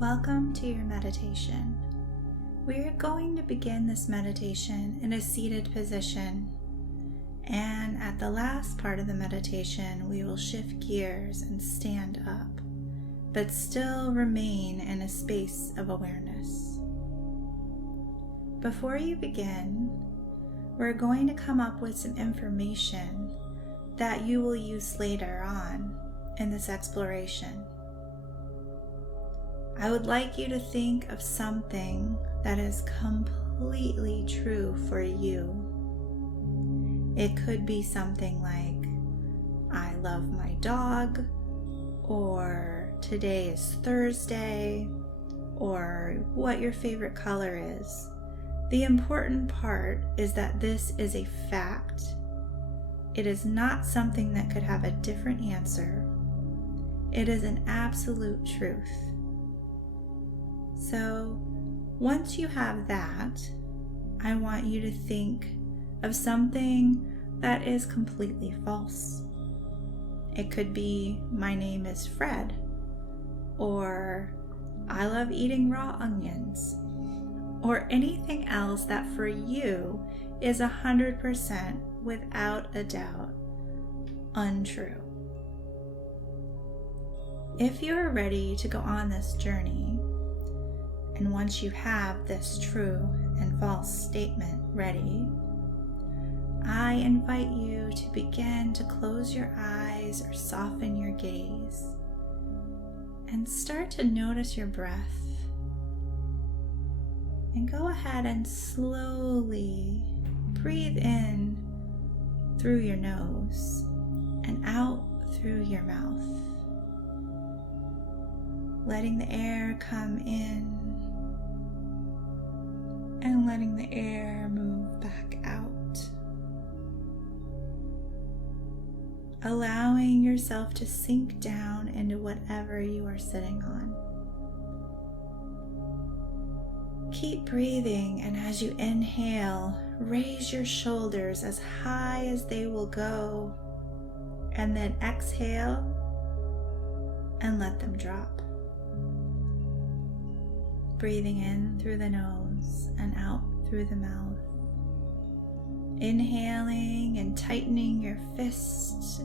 Welcome to your meditation. We are going to begin this meditation in a seated position, and at the last part of the meditation we will shift gears and stand up, but still remain in a space of awareness. Before you begin, we're going to come up with some information that you will use later on in this exploration. I would like you to think of something that is completely true for you. It could be something like, I love my dog, or today is Thursday, or what your favorite color is. The important part is that this is a fact. It is not something that could have a different answer. It is an absolute truth. So, once you have that, I want you to think of something that is completely false. It could be, my name is Fred, or I love eating raw onions, or anything else that for you is 100% without a doubt untrue. If you are ready to go on this journey, and once you have this true and false statement ready, I invite you to begin to close your eyes or soften your gaze and start to notice your breath. And go ahead and slowly breathe in through your nose and out through your mouth, letting the air come in and letting the air move back out. Allowing yourself to sink down into whatever you are sitting on. Keep breathing, and as you inhale, raise your shoulders as high as they will go, and then exhale and let them drop. Breathing in through the nose and out through the mouth. Inhaling and tightening your fist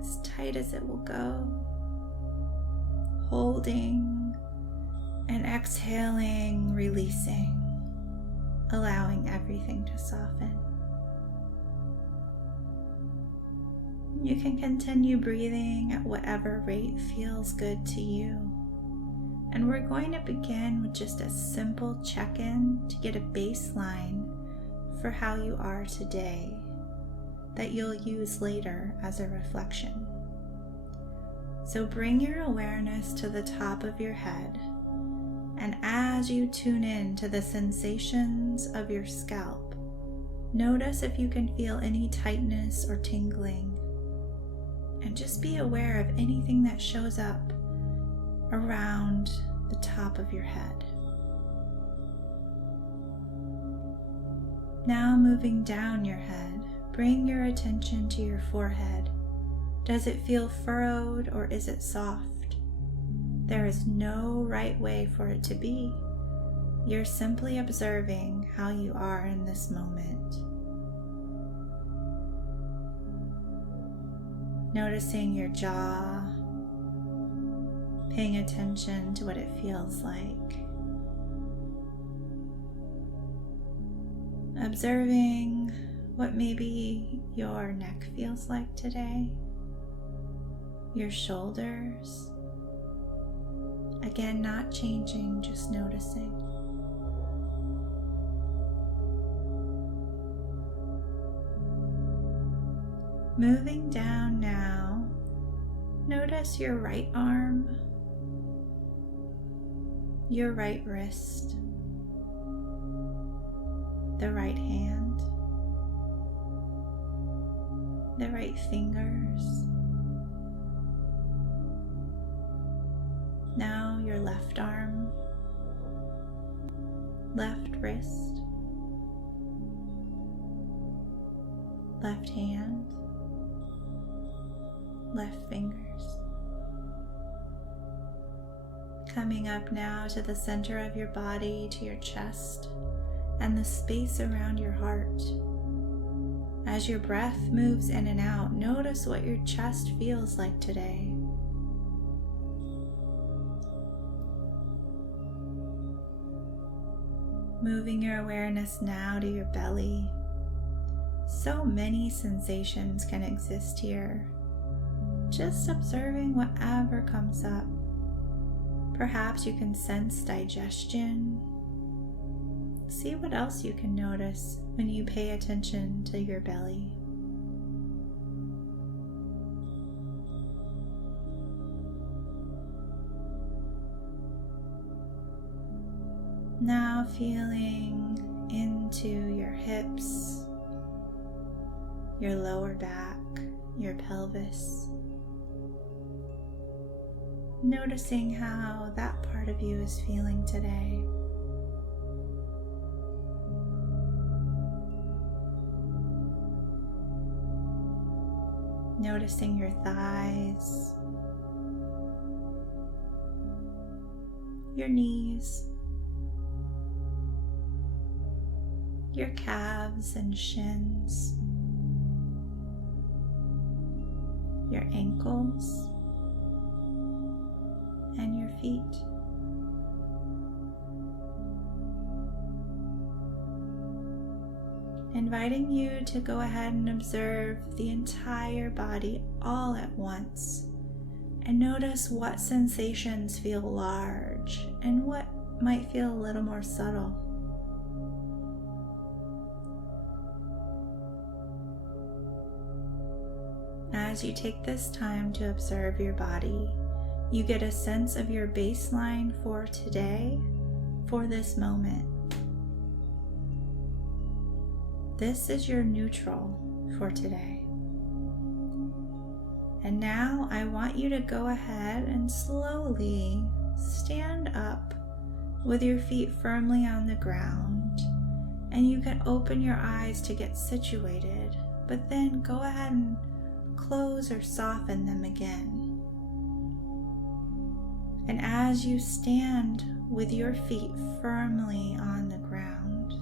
as tight as it will go. Holding and exhaling, releasing, allowing everything to soften. You can continue breathing at whatever rate feels good to you. And we're going to begin with just a simple check-in to get a baseline for how you are today that you'll use later as a reflection. So bring your awareness to the top of your head, and as you tune in to the sensations of your scalp, notice if you can feel any tightness or tingling, and just be aware of anything that shows up around the top of your head. Now moving down your head, bring your attention to your forehead. Does it feel furrowed or is it soft? There is no right way for it to be. You're simply observing how you are in this moment. Noticing your jaw, paying attention to what it feels like. Observing what maybe your neck feels like today, your shoulders. Again, not changing, just noticing. Moving down now, notice your right arm, your right wrist, the right hand, the right fingers. Now your left arm, left wrist, left hand, left fingers. coming up now to the center of your body, to your chest, and the space around your heart. As your breath moves in and out, notice what your chest feels like today. Moving your awareness now to your belly. So many sensations can exist here. Just observing whatever comes up. Perhaps you can sense digestion. See what else you can notice when you pay attention to your belly. Now feeling into your hips, your lower back, your pelvis. Noticing how that part of you is feeling today. Noticing your thighs, your knees, your calves and shins, your ankles, and your feet. Inviting you to go ahead and observe the entire body all at once and notice what sensations feel large and what might feel a little more subtle. As you take this time to observe your body, you get a sense of your baseline for today, for this moment. This is your neutral for today. And now I want you to go ahead and slowly stand up with your feet firmly on the ground. And you can open your eyes to get situated, but then go ahead and close or soften them again. And as you stand with your feet firmly on the ground,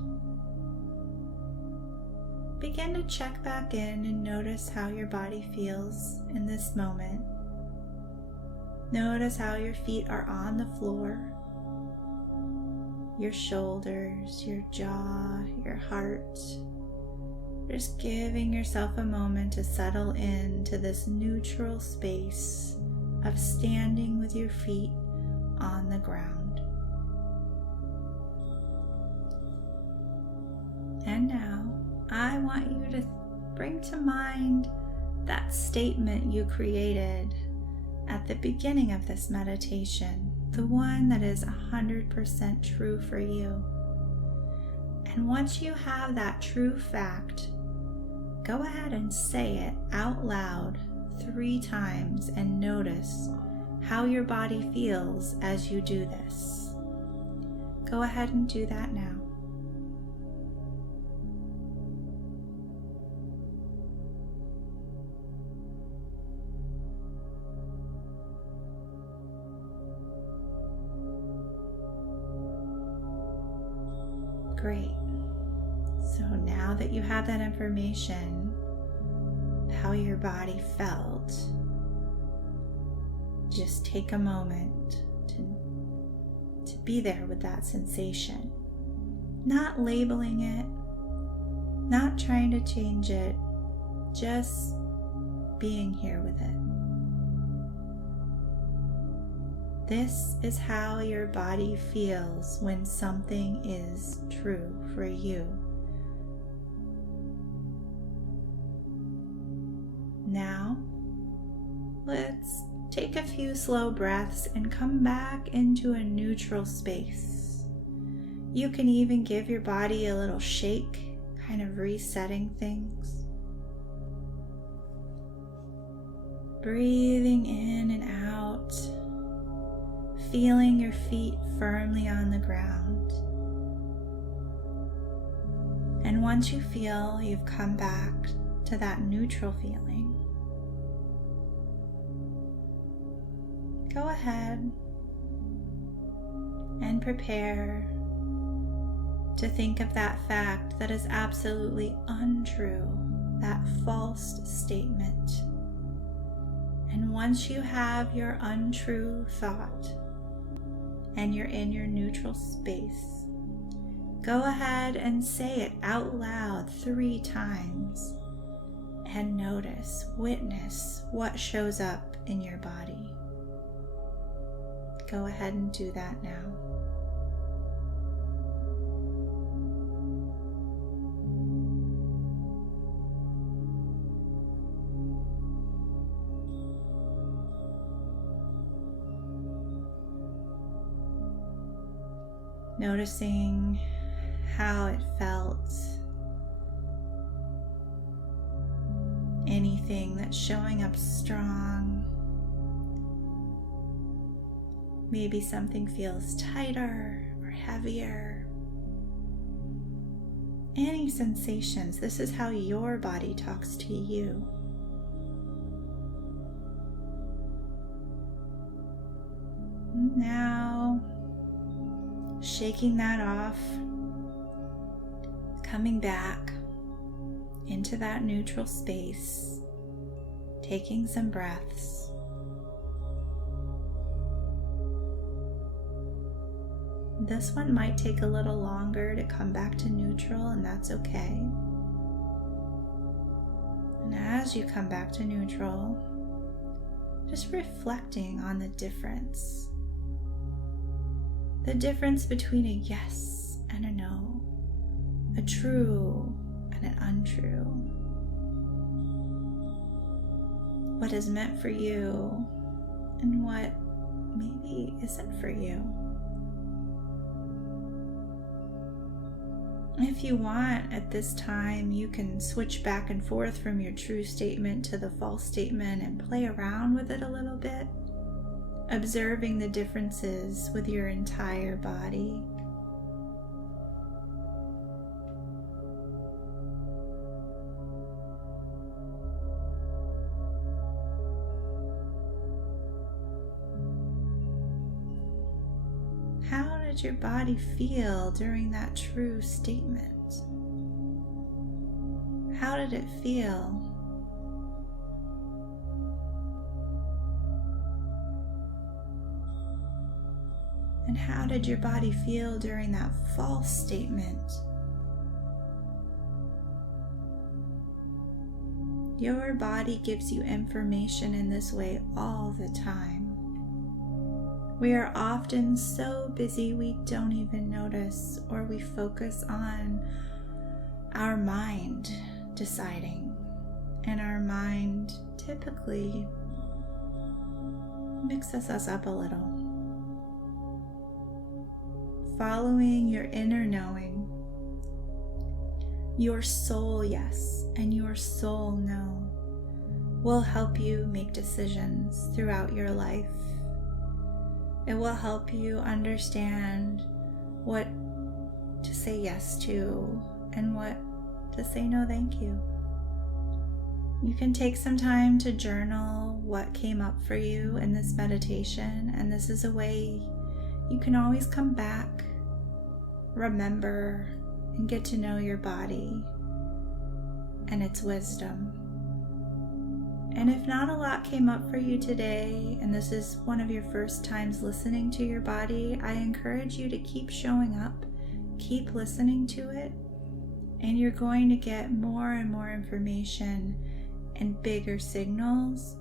begin to check back in and notice how your body feels in this moment. Notice how your feet are on the floor, your shoulders, your jaw, your heart. Just giving yourself a moment to settle into this neutral space of standing with your feet on the ground. And now I want you to bring to mind that statement you created at the beginning of this meditation, the one that is 100% true for you. And once you have that true fact, go ahead and say it out loud 3 times and notice how your body feels as you do this. Go ahead and do that now. Great. So now that you have that information, how your body felt, just take a moment to be there with that sensation. Not labeling it, not trying to change it, just being here with it. This is how your body feels when something is true for you. Now, let's take a few slow breaths and come back into a neutral space. You can even give your body a little shake, kind of resetting things. Breathing in and out, feeling your feet firmly on the ground. And once you feel you've come back to that neutral feeling, go ahead and prepare to think of that fact that is absolutely untrue, that false statement. And once you have your untrue thought and you're in your neutral space, go ahead and say it out loud 3 times and witness what shows up in your body. Go ahead and do that now. Noticing how it felt. Anything that's showing up strong. Maybe something feels tighter or heavier. Any sensations. This is how your body talks to you. Now, shaking that off, coming back into that neutral space, taking some breaths. This one might take a little longer to come back to neutral, and that's okay. And as you come back to neutral, just reflecting on the difference. The difference between a yes and a no, a true and an untrue. What is meant for you and what maybe isn't for you. If you want, at this time, you can switch back and forth from your true statement to the false statement and play around with it a little bit, observing the differences with your entire body. How did your body feel during that true statement? How did it feel? And how did your body feel during that false statement? Your body gives you information in this way all the time. We are often so busy we don't even notice, or we focus on our mind deciding. And our mind typically mixes us up a little. Following your inner knowing, your soul yes and your soul no will help you make decisions throughout your life. It will help you understand what to say yes to and what to say no thank you. You can take some time to journal what came up for you in this meditation, and this is a way you can always come back, remember, and get to know your body and its wisdom. And if not a lot came up for you today, and this is one of your first times listening to your body, I encourage you to keep showing up, keep listening to it, and you're going to get more and more information and bigger signals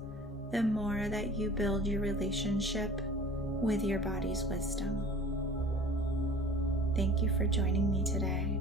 the more that you build your relationship with your body's wisdom. Thank you for joining me today.